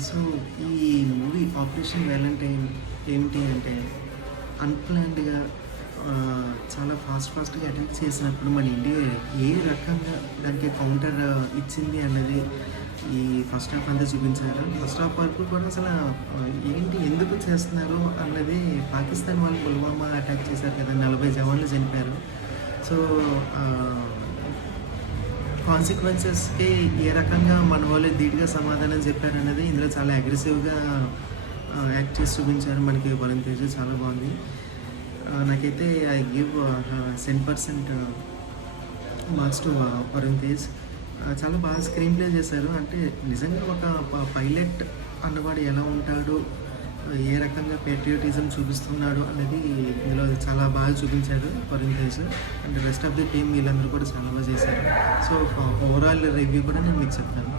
So ఈ movie 'operation Valentine' ఏంటి అంటే అన్‌ప్లాన్డ్‌గా చాలా ఫాస్ట్‌గా అటాక్ చేసినప్పుడు మన ఇండియా ఏ రకంగా దానికి కౌంటర్ ఇచ్చింది అన్నది ఈ ఫస్ట్ హాఫ్ అంతా చూపించారు. ఫస్ట్ హాఫ్ వరకు కూడా అసలు ఏంటి ఎందుకు చేస్తున్నారు అన్నది పాకిస్తాన్ వాళ్ళు పుల్వామా అటాక్ చేశారు కదా! 40 జవాన్లు చనిపోయారు. సో, ఆహ్ కాన్సిక్వెన్సెస్‌కి ఏ రకంగా మన వాళ్ళు ధీటుగా సమాధానం చెప్పారనేది ఇందులో చాలా అగ్రెసివ్‌గా యాక్ట్ చేసి చూపించారు. మనకి వరుణ్ తేజ్ చాలా బాగుంది. నాకైతే I give 10% marks to Varun Tej. చాలా బాగా స్క్రీన్ ప్లే చేశారు. అంటే నిజంగా ఒక పైలట్ అన్నవాడు ఎలా ఉంటాడు, ఏ రకంగా పేట్రియాటిజం చూపిస్తున్నాడు అనేది ఇందులో చాలా బాగా చూపించారు Varun Tej. And rest of the team వీళ్ళందరూ కూడా చాలా బాగా చేశారు. సో, ఓవరాల్ రివ్యూ కూడా నేను మీకు చెప్తాను.